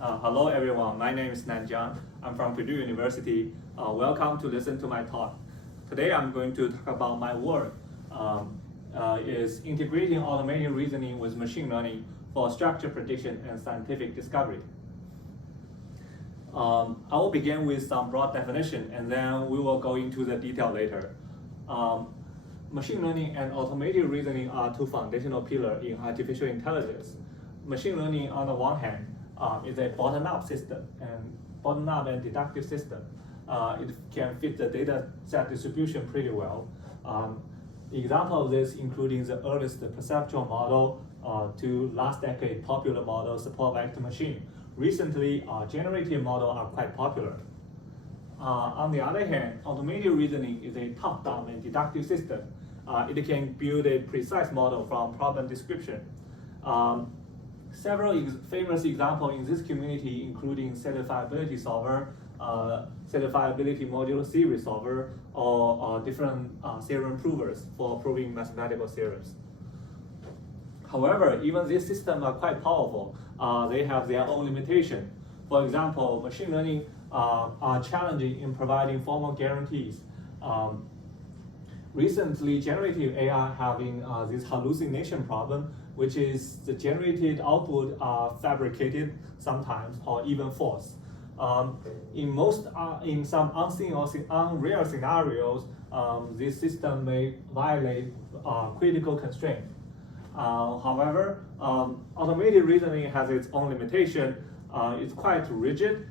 Hello everyone, my name is Nan Jiang. I'm from Purdue University. Welcome to listen to my talk. Today I'm going to talk about my work is integrating automated reasoning with machine learning for structure prediction and scientific discovery. I will begin with some broad definition and then we will go into the detail later. Machine learning and automated reasoning are two foundational pillars in artificial intelligence. Machine learning on the one hand is a bottom-up system and bottom-up and deductive system. It can fit the data set distribution pretty well. Example of this including the earliest perceptual model to last decade popular model support vector machine. Recently, generative models are quite popular. On the other hand, automated reasoning is a top-down and deductive system. It can build a precise model from problem description. Several famous examples in this community, including satisfiability solver, satisfiability modular series solver, or different theorem provers for proving mathematical theorems. However, even these systems are quite powerful. They have their own limitation. For example, machine learning are challenging in providing formal guarantees. Recently, generative AI having this hallucination problem, which is the generated output are fabricated sometimes or even false. In some unseen or unreal scenarios, this system may violate critical constraint. However, automated reasoning has its own limitation. It's quite rigid.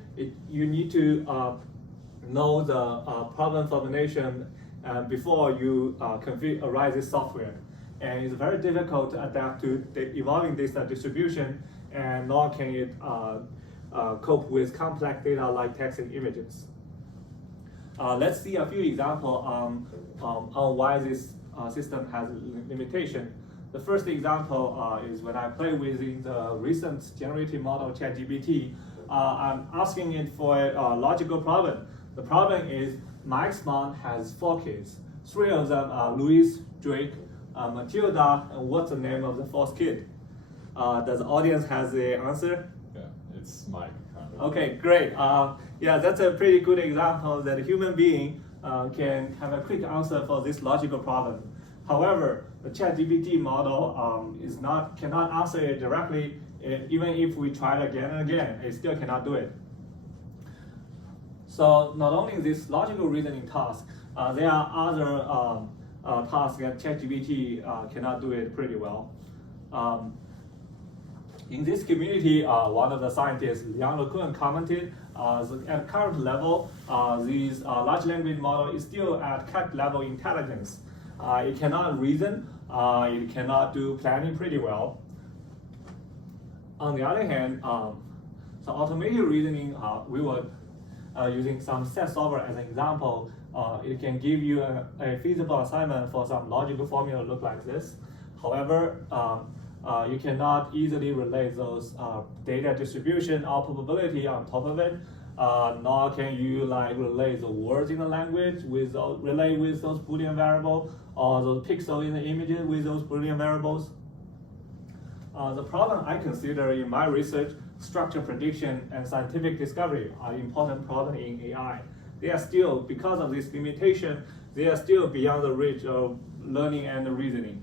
You need to know the problem formulation before you write this software. And it's very difficult to adapt to the evolving data distribution, and nor can it cope with complex data like text and images. Let's see a few examples on why this system has limitation. The first example is when I play with the recent generative model ChatGPT. I'm asking it for a logical problem. The problem is Mike's mom has 4 kids. 3 of them are Louis, Drake, Matilda, and what's the name of the 4th kid? Does the audience has the answer? Yeah, it's Mike. Okay, great. Yeah, that's a pretty good example that a human being can have a quick answer for this logical problem. However, the ChatGPT model cannot answer it directly. Even if we try it again and again, it still cannot do it. So not only this logical reasoning task, there are other tasks that ChatGPT cannot do it pretty well. In this community, one of the scientists, Liang LeCun, commented at current level, this large language model is still at cat level intelligence. It cannot reason, it cannot do planning pretty well. On the other hand, so automated reasoning, we were using some set solver as an example. It can give you a feasible assignment for some logical formula look like this. However, you cannot easily relate those data distribution or probability on top of it. Nor can you relate the words in the language with relate with those Boolean variables or those pixels in the images with those Boolean variables. The problem I consider in my research, structure prediction and scientific discovery are important problems in AI. They are still, because of this limitation, they are still beyond the reach of learning and reasoning.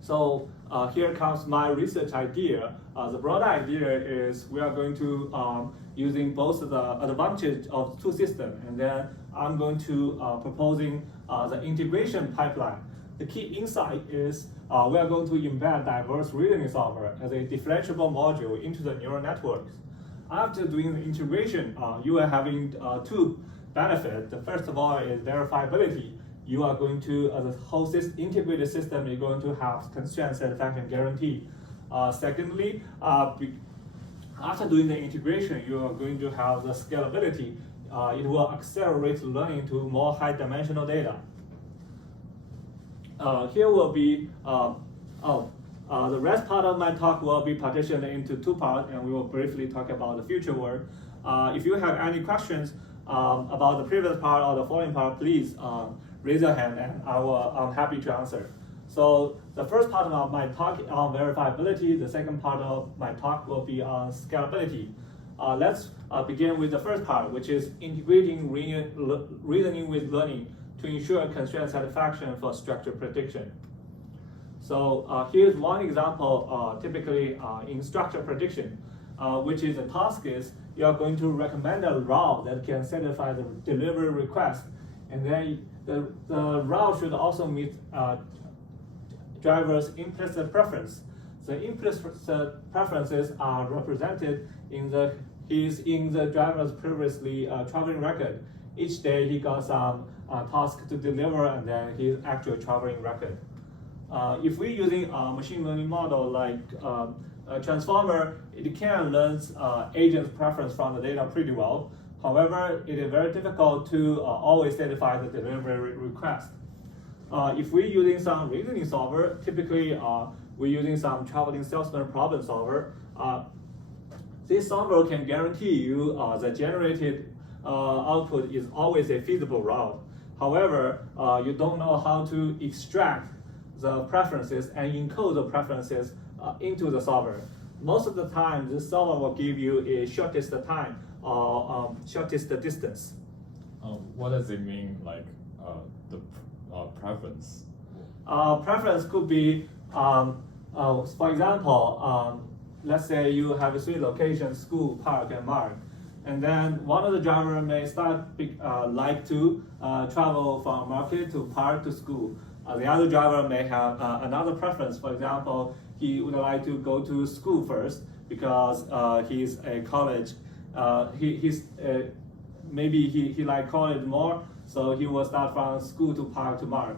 So here comes my research idea. The broad idea is we are going to using both the advantage of 2 systems, and then I'm going to proposing the integration pipeline. The key insight is we are going to embed diverse reasoning solver as a differentiable module into the neural networks. After doing the integration, you are having 2 benefits. The first of all is verifiability. You are going to, as a whole integrated system, you're going to have constraint satisfaction guarantee. Secondly, after doing the integration, you are going to have the scalability. It will accelerate learning to more high-dimensional data. Here will be, the rest part of my talk will be partitioned into 2 parts, and we will briefly talk about the future work. If you have any questions about the previous part or the following part, please raise your hand and I'm happy to answer. So the first part of my talk on verifiability. The second part of my talk will be on scalability. Let's begin with the first part, which is integrating reasoning with learning to ensure constraint satisfaction for structure prediction. So here's one example, typically in structure prediction, which is the task is you are going to recommend a route that can satisfy the delivery request, and then the route should also meet driver's implicit preference. The implicit preferences are represented in the driver's previously traveling record. Each day he got some task to deliver, and then his actual traveling record. If we're using a machine learning model like a transformer, it can learn agent's preference from the data pretty well. However, it is very difficult to always satisfy the delivery request. If we're using some reasoning solver, typically we're using some traveling salesman problem solver. This solver can guarantee you the generated output is always a feasible route. However, you don't know how to extract the preferences and encode the preferences into the solver. Most of the time, this solver will give you a shortest time or shortest distance. What does it mean, like the preference? Preference could be, for example, let's say you have 3 locations: school, park, and mart. And then one of the drivers may like to travel from market to park to school. The other driver may have another preference. For example, he would like to go to school first because he's a college. Maybe he like college more, so he will start from school to park to mart.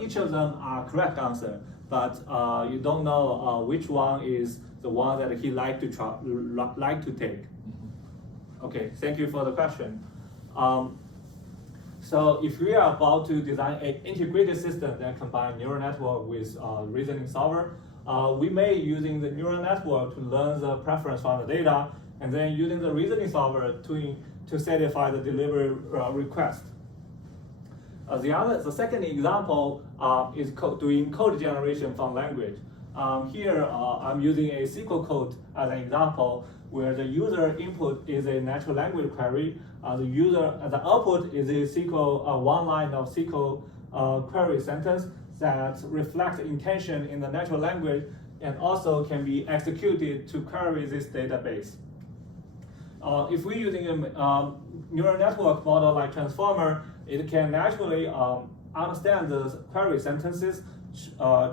Each of them are correct answer, but you don't know which one is the one that he like to take. Okay, thank you for the question. So if we are about to design an integrated system that combines neural network with reasoning solver, we may using the neural network to learn the preference from the data, and then using the reasoning solver to satisfy the delivery request. The second example is doing code generation from language. Here I'm using a SQL code as an example, where the user input is a natural language query. The output is a SQL one line of SQL query sentence that reflects intention in the natural language and also can be executed to query this database. If we're using a neural network model like transformer, it can naturally understand the query sentences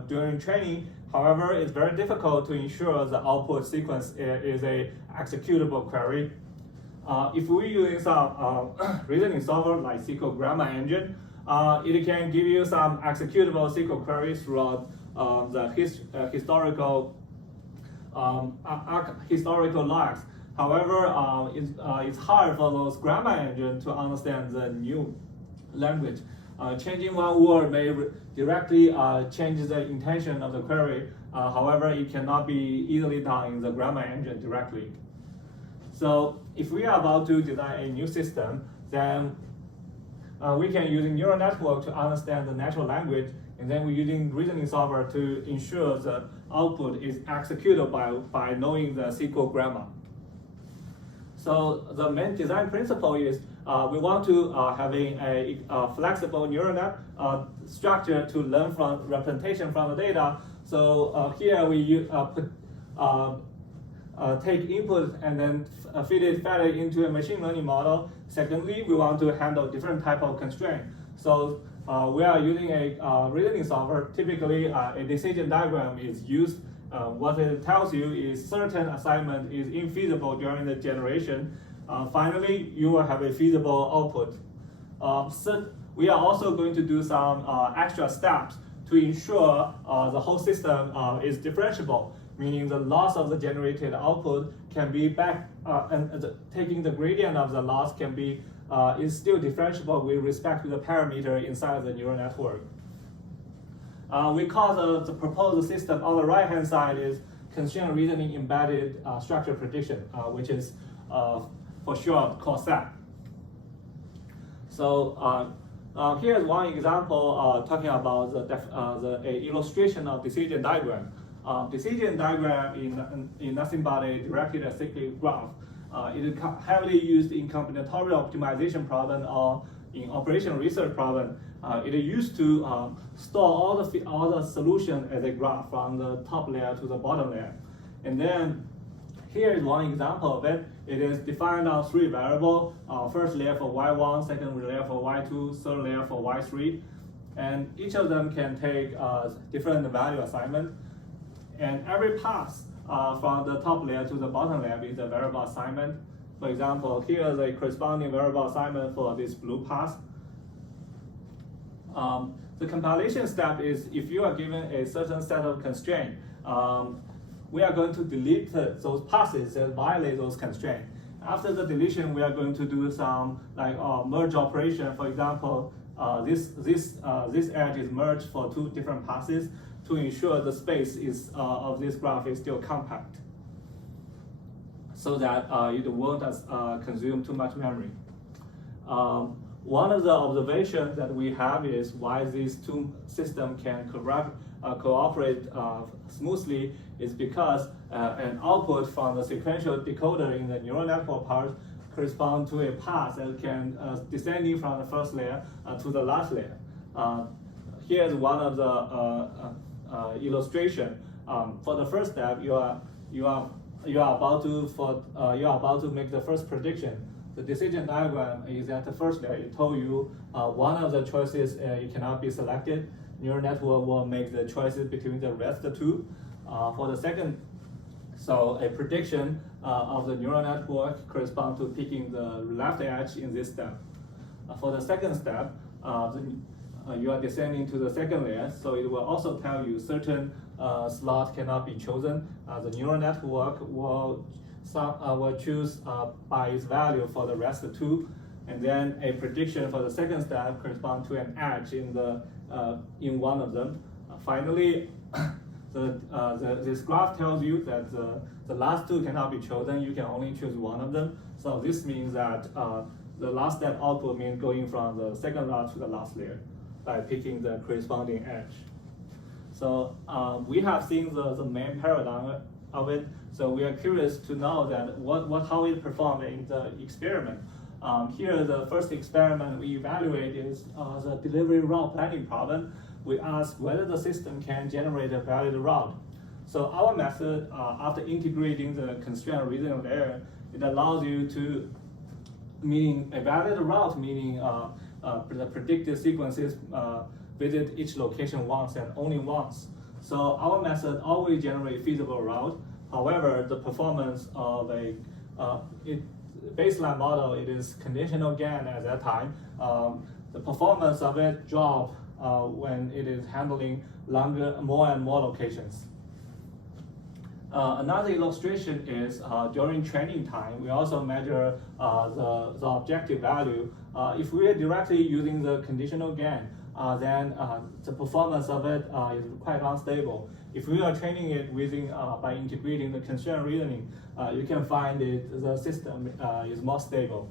during training. However, it's very difficult to ensure the output sequence is a executable query. If we're using some reasoning solver like SQL Grammar Engine, it can give you some executable SQL queries throughout the historical logs. However, it's hard for those grammar engine to understand the new language. Changing one word may directly change the intention of the query. However, it cannot be easily done in the grammar engine directly. So if we are about to design a new system, then we can use a neural network to understand the natural language, and then we're using reasoning solver to ensure the output is executable by knowing the SQL grammar. So the main design principle is we want to have a flexible neural net structure to learn from representation from the data. So here we take input and then feed it into a machine learning model. Secondly, we want to handle different type of constraint. So we are using a reasoning solver. Typically, a decision diagram is used. What it tells you is certain assignment is infeasible during the generation. Finally, you will have a feasible output. So we are also going to do some extra steps to ensure the whole system is differentiable, meaning the loss of the generated output can be taking the gradient of the loss can be is still differentiable with respect to the parameter inside the neural network. We call the proposed system on the right-hand side is constraint reasoning embedded structure prediction, which is for short called SEP. So Here's one example talking about the illustration of decision diagram. Decision diagram in nothing but a directed acyclic graph. It is heavily used in combinatorial optimization problem or in operational research problem. It is used to store all the solution as a graph from the top layer to the bottom layer. And then here is one example of it. It is defined on 3 variables. First layer for y1, second layer for y2, third layer for y3. And each of them can take different value assignment. And every pass from the top layer to the bottom layer is a variable assignment. For example, here is a corresponding variable assignment for this blue pass. The compilation step is if you are given a certain set of constraints, we are going to delete those passes that violate those constraints. After the deletion, we are going to do some merge operation. For example, this edge is merged for 2 different passes to ensure the space of this graph is still compact, so that it won't consume too much memory. One of the observations that we have is why these 2 systems can cooperate smoothly is because an output from the sequential decoder in the neural network part corresponds to a path that can descending from the first layer to the last layer. Here's one of the illustration. For the first step, you are about to make the first prediction. The decision diagram is at the first layer. It told you one of the choices it cannot be selected. Neural network will make the choices between the rest of 2. For the second, so a prediction of the neural network corresponds to picking the left edge in this step. For the second step, you are descending to the second layer, so it will also tell you certain slots cannot be chosen. The neural network will choose by its value for the rest of 2, and then a prediction for the second step corresponds to an edge in one of them. Finally, this graph tells you that the last 2 cannot be chosen. You can only choose one of them. So this means that the last step output means going from the second layer to the last layer by picking the corresponding edge. So we have seen the main paradigm of it. So we are curious to know that how it performed in the experiment. Here, the first experiment we evaluate is the delivery route planning problem. We ask whether the system can generate a valid route. So our method, after integrating the constraint reasoning layer, it allows you to, meaning a valid route, meaning the predicted sequences visit each location once and only once. So our method always generates feasible route. However, the performance of a baseline model, it is conditional GAN at that time. The performance of it drops when it is handling more and more locations. Another illustration is during training time, we also measure the objective value. If we are directly using the conditional GAN, then the performance of it is quite unstable. If we are training it by integrating the constraint reasoning, you can find the system is more stable.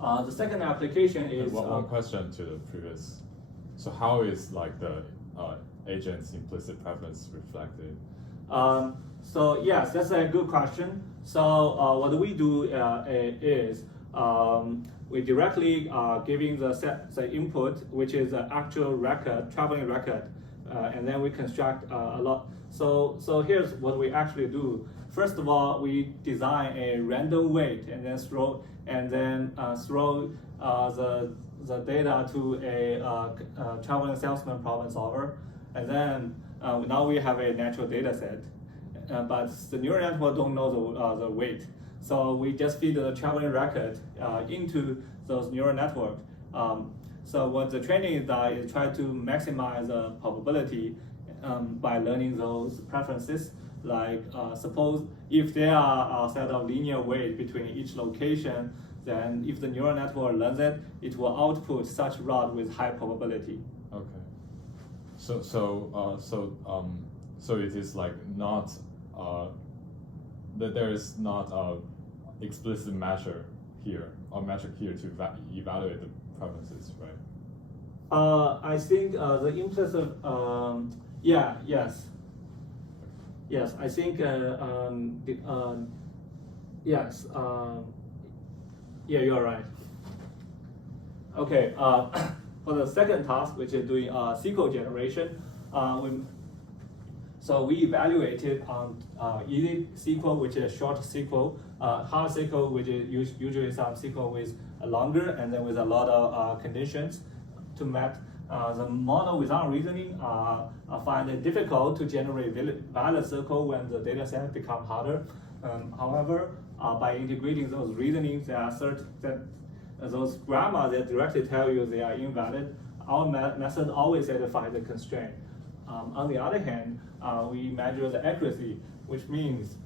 The second application is one question to the previous. So how is the agent's implicit preference reflected? So yes, that's a good question. So what we do is we directly giving the input, which is the actual record, traveling record, and then we construct a lot. So here's what we actually do. First of all, we design a random weight and then throw the data to a traveling salesman problem solver, and then now we have a natural data set, but the neural network don't know the weight. So we just feed the traveling record into those neural network. So what the training is done is try to maximize the probability by learning those preferences. Like suppose if there are a set of linear weight between each location, then if the neural network learns it, it will output such route with high probability. Okay. So it is not that there is not a explicit measure here or metric here to evaluate the preferences, right? I think the implicit, yes. Yes, I think, yes, yeah, you're right. Okay, for the second task, which is doing SQL generation, so we evaluated on easy SQL, which is short SQL, hard SQL, which is usually some SQL with longer and then with a lot of conditions to map. The model without reasoning find it difficult to generate valid SQL when the data set become harder. However, by integrating those reasonings, there are certain that those grammar that directly tell you they are invalid. Our method always identifies the constraint. On the other hand, we measure the accuracy, which means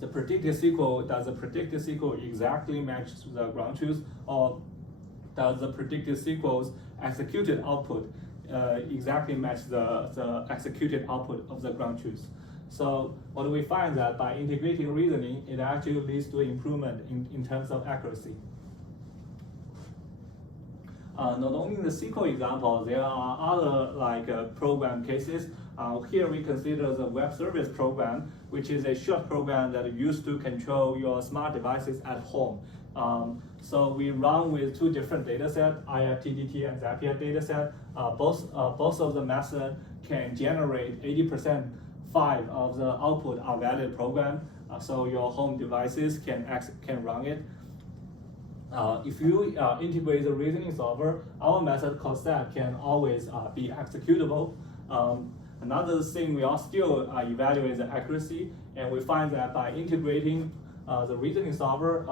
the predicted SQL, does the predicted SQL exactly match the ground truth, or does the predicted SQL's executed output exactly match the executed output of the ground truth? So what do we find that by integrating reasoning, it actually leads to improvement in terms of accuracy. Not only in the SQL example, there are other program cases. Here we consider the web service program, which is a short program that is used to control your smart devices at home. So we run with two different data sets, IFTDT and Zapier data set. Both of the methods can generate 80% of the output are valid program. So your home devices can run it. If you integrate the reasoning solver, our method called SAP can always be executable. Another thing, we are still evaluate the accuracy, and we find that by integrating the reasoning solver,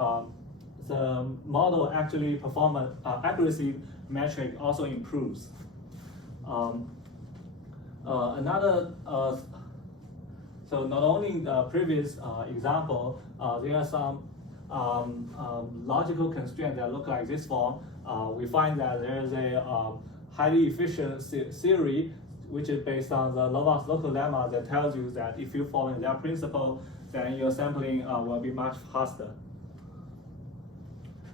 the model actually performance accuracy metric also improves. So not only in the previous example, there are some logical constraints that look like this form. We find that there is a highly efficient theory, which is based on the Lovász local lemma, that tells you that if you follow that principle, then your sampling will be much faster.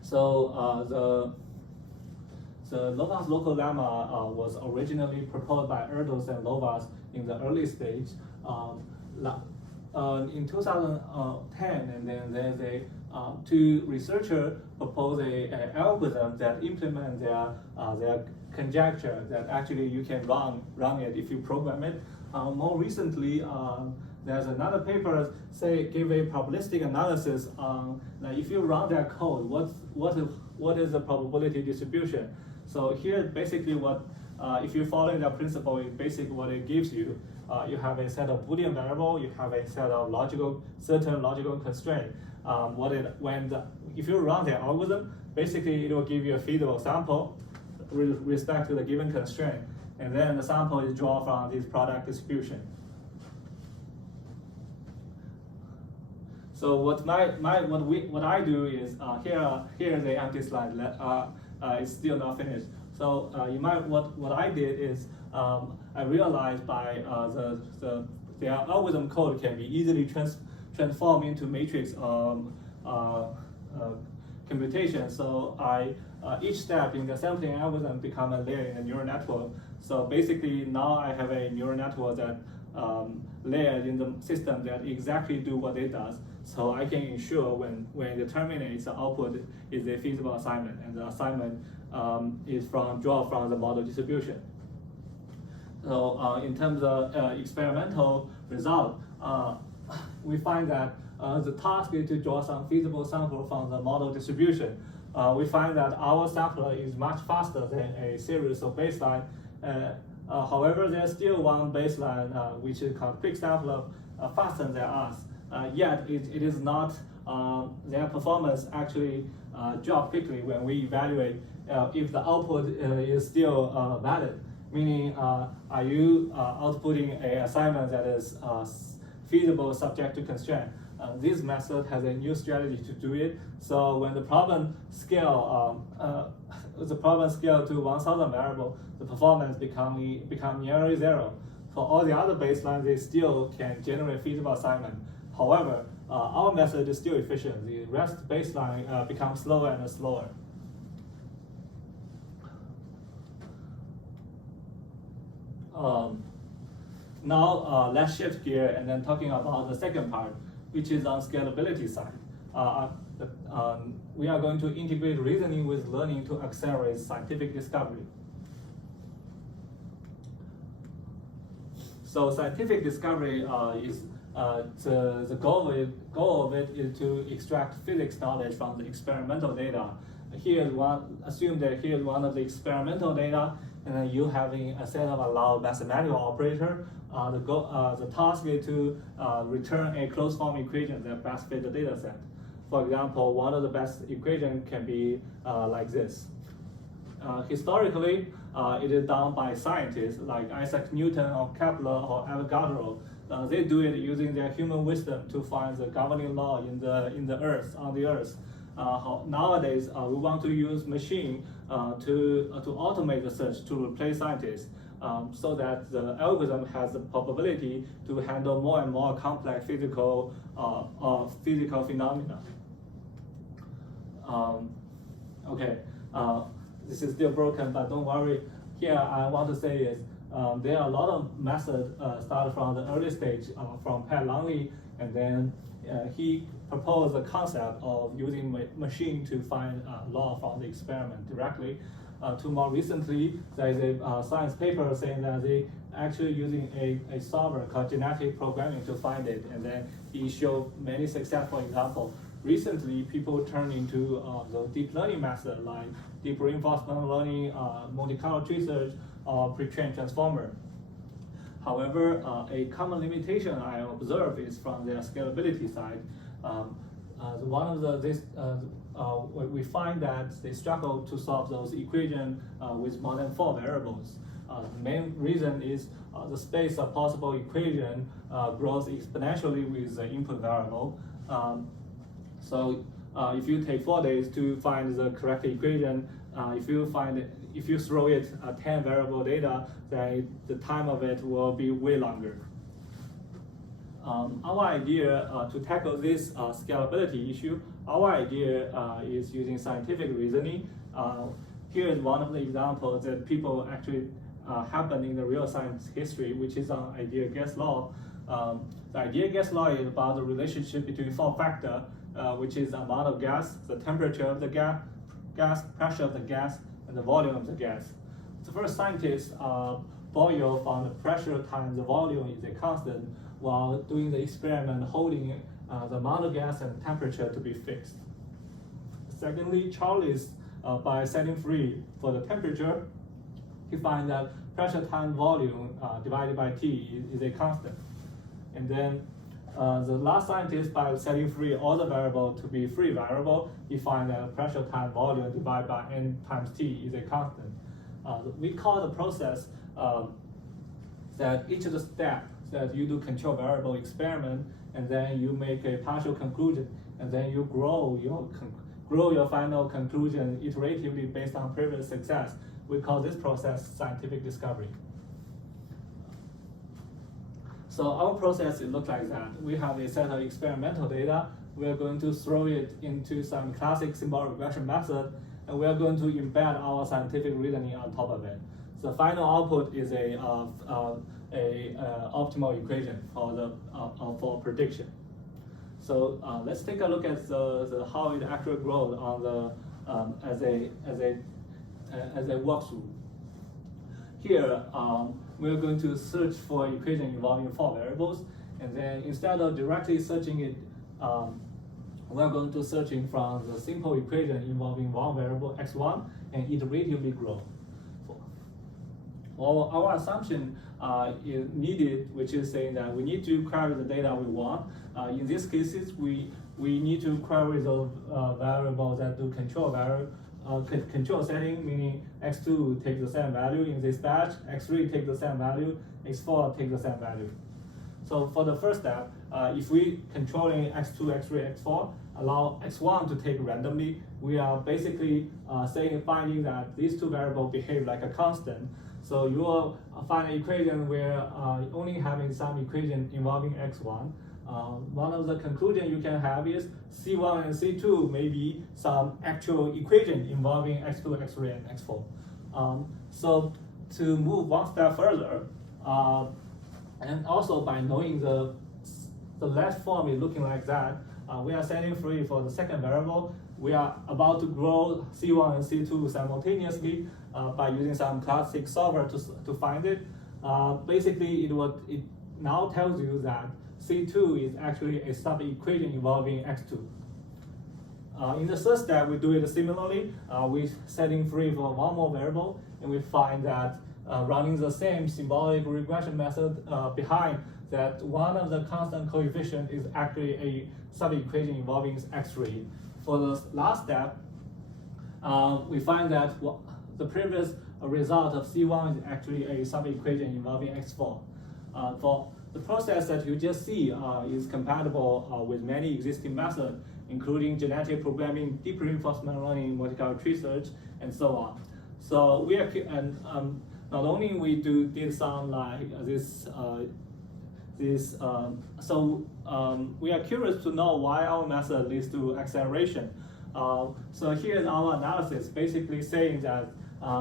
So the Lovász local lemma was originally proposed by Erdos and Lovász in the early stage. In 2010, and then there's two researchers proposed an algorithm that implements their conjecture that actually you can run it if you program it. More recently, there's another paper give a probabilistic analysis on if you run that code, what is the probability distribution. So here basically if you follow that principle, basically what it gives you. You have a set of Boolean variable, you have a set of certain logical constraint. If you run the algorithm, basically it will give you a feasible sample with respect to the given constraint, and then the sample is drawn from this product distribution. So what I do is here is the empty slide. It's still not finished. So what I did is I realized by the algorithm code can be easily transformed into matrix computation. So each step in the sampling algorithm become a layer in a neural network. So basically now I have a neural network that layered in the system that exactly do what it does. So I can ensure when it terminates, the output is a feasible assignment, and the assignment is drawn from the model distribution. So in terms of experimental result, we find that the task is to draw some feasible sample from the model distribution. We find that our sampler is much faster than a series of baseline. However, there's still one baseline which is called quick sampler faster than us. Yet it is not, their performance actually drop quickly when we evaluate if the output is still valid. Meaning, are you outputting an assignment that is feasible subject to constraint? This method has a new strategy to do it. So when the problem scale to 1,000 variable, the performance become nearly zero. For all the other baselines, they still can generate feasible assignment. However, our method is still efficient. The rest baseline becomes slower and slower. Now let's shift gear and then talking about the second part, which is on scalability side. We are going to integrate reasoning with learning to accelerate scientific discovery. So scientific discovery is the goal of it is to extract physics knowledge from the experimental data. Assume that here's one of the experimental data, and then you having a set of allowed mathematical operator. The task is to return a closed form equation that best fit the data set. For example, one of the best equations can be like this. Historically, it is done by scientists like Isaac Newton or Kepler or Avogadro. They do it using their human wisdom to find the governing law on the earth. Nowadays, we want to use machine to automate the search to replace scientists, so that the algorithm has the probability to handle more and more complex physical phenomena. Okay, this is still broken, but don't worry. Here, I want to say is there are a lot of methods started from the early stage from Pat Longley, and then he proposed the concept of using machine to find law from the experiment directly. To more recently, there is a science paper saying that they actually using a software called genetic programming to find it, and then he showed many successful examples. Recently, people turn into the deep learning method like deep reinforcement learning, multi-color tree search, or pre-trained transformer. However, a common limitation I observe is from their scalability side. We find that they struggle to solve those equations with more than 4 variables. The main reason is the space of possible equation grows exponentially with the input variable. So if you take 4 days to find the correct equation, if you throw it 10 variable data, then the time of it will be way longer. Our idea to tackle this scalability issue, our idea is using scientific reasoning. Here is one of the examples that people actually happen in the real science history, which is on ideal-gas law. The ideal-gas law is about the relationship between 4 factors, which is the amount of gas, the temperature of the gas, pressure of the gas, and the volume of the gas. The first scientist, Boyle, found the pressure times the volume is a constant, while doing the experiment holding the amount of gas and temperature to be fixed. Secondly, Charles, by setting free for the temperature, he finds that pressure times volume divided by T is a constant. And then the last scientist, by setting free all the variables to be free variable, he finds that pressure times volume divided by N times T is a constant. We call the process that each of the steps that you do control variable experiment, and then you make a partial conclusion, and then you grow your final conclusion iteratively based on previous success. We call this process scientific discovery. So our process, it looks like that. We have a set of experimental data. We are going to throw it into some classic symbolic regression method, and we are going to embed our scientific reasoning on top of it. The final output is a optimal equation for prediction. So let's take a look at the how it actually grows on the as a walkthrough. Here we're going to search for equation involving 4 variables, and then instead of directly searching it, we're going to searching from the simple equation involving 1 variable x1 and iteratively grow. Well, our assumption is needed, which is saying that we need to query the data we want. In these cases, we need to query those variables that do control setting, meaning x2 takes the same value in this batch, x3 takes the same value, x4 takes the same value. So for the first step, if we controlling x2, x3, x4, allow x1 to take randomly, we are basically finding that these 2 variables behave like a constant. So you will find an equation where only having some equation involving x1, One of the conclusions you can have is C1 and C2 may be some actual equation involving X2, X3, and X4. So to move one step further, and also by knowing the left form is looking like that, we are setting free for the second variable. We are about to grow C1 and C2 simultaneously by using some classic solver to find it. Basically, it now tells you that C2 is actually a sub-equation involving X2. In the third step, we do it similarly. We're setting free for one more variable, and we find that running the same symbolic regression method behind that one of the constant coefficient is actually a sub-equation involving X3. For the last step, we find that the previous result of C1 is actually a sub-equation involving X4. For the process that you just see is compatible with many existing methods, including genetic programming, deep reinforcement learning, multi-cloud tree search, and so on. So we are, not only we did some like this, we are curious to know why our method leads to acceleration. So here's our analysis, basically saying that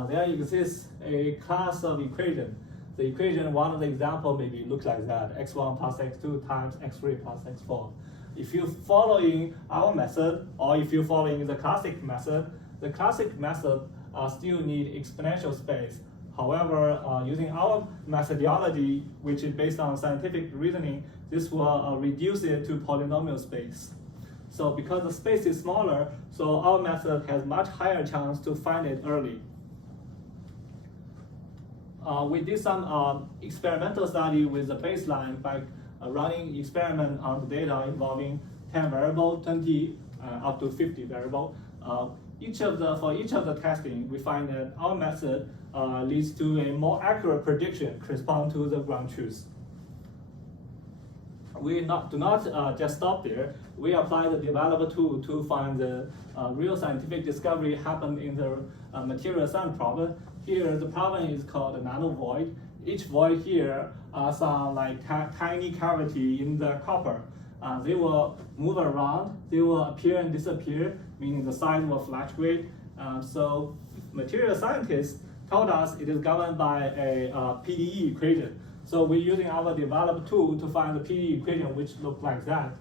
there exists a class of equation. The equation, one of the example maybe looks like that, x1 plus x2 times x3 plus x4. If you're following our method, or if you're following the classic method still need exponential space. However, using our methodology, which is based on scientific reasoning, this will reduce it to polynomial space. So because the space is smaller, so our method has much higher chance to find it early. We did some experimental study with the baseline by running experiment on the data involving 10 variables, 20 up to 50 variables. For each of the testing, we find that our method leads to a more accurate prediction correspond to the ground truth. We do not just stop there. We apply the developer tool to find the real scientific discovery happened in the material science problem. Here, the problem is called a nanovoid. Each void here are some like tiny cavity in the copper. They will move around. They will appear and disappear, meaning the size will fluctuate. So material scientists told us it is governed by a PDE equation. So we're using our develop tool to find the PDE equation, which looks like that.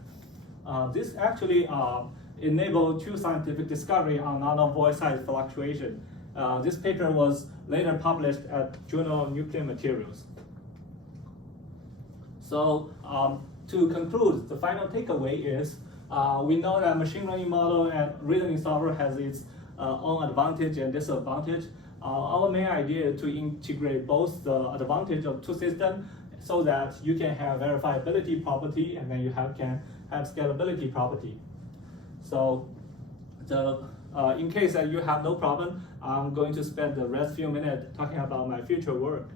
This actually enabled true scientific discovery on nanovoid size fluctuation. This paper was later published at Journal of Nuclear Materials. So to conclude, the final takeaway is we know that machine learning model and reasoning solver has its own advantage and disadvantage. Our main idea is to integrate both the advantage of two systems so that you can have verifiability property and then you can have scalability property. So in case that you have no problem, I'm going to spend the rest few minutes talking about my future work.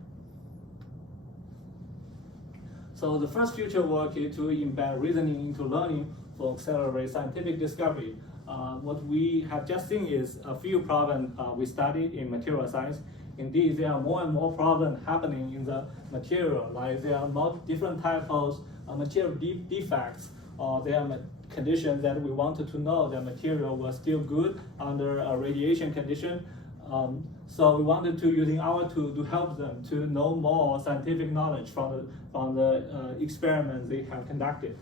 So the first future work is to embed reasoning into learning for accelerate scientific discovery. What we have just seen is a few problems we studied in material science. Indeed, there are more and more problems happening in the material, like there are different types of material defects, or there are conditions that we wanted to know that material was still good under a radiation condition. So we wanted to using our tool to help them to know more scientific knowledge from the experiments they have conducted.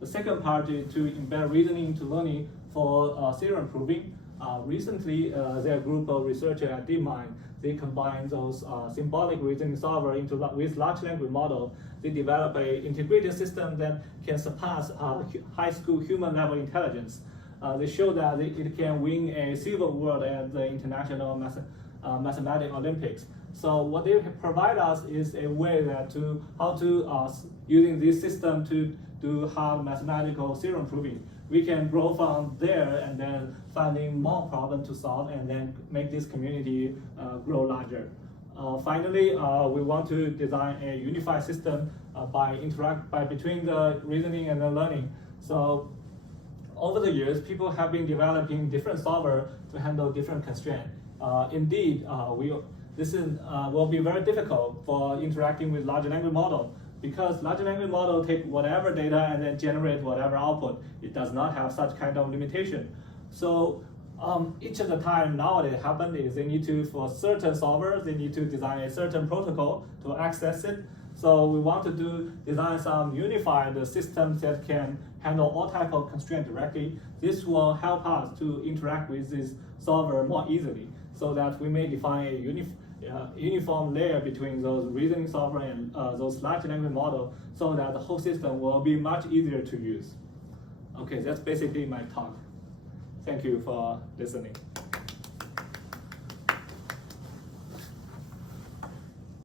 The second part is to embed reasoning into learning for theorem proving. Recently, there are a group of researchers at DeepMind. They combine those symbolic reasoning solver with large language model. They develop an integrated system that can surpass high school human level intelligence. They show that it can win a silver award at the International Mathematics Olympics. So what they provide us is a way that using this system to do hard mathematical theorem proving. We can grow from there and then finding more problems to solve and then make this community grow larger. Finally, we want to design a unified system between the reasoning and the learning. So over the years, people have been developing different solvers to handle different constraints. Indeed, this will be very difficult for interacting with large language model. because large language model take whatever data and then generate whatever output. It does not have such kind of limitation. So each of the time nowadays happen is they need to, for certain solvers, they need to design a certain protocol to access it. So we want to design some unified systems that can handle all type of constraint directly. This will help us to interact with this solver more easily, so that we may define a uniform layer between those reasoning solver and those large language model, so that the whole system will be much easier to use. Okay, that's basically my talk. Thank you for listening.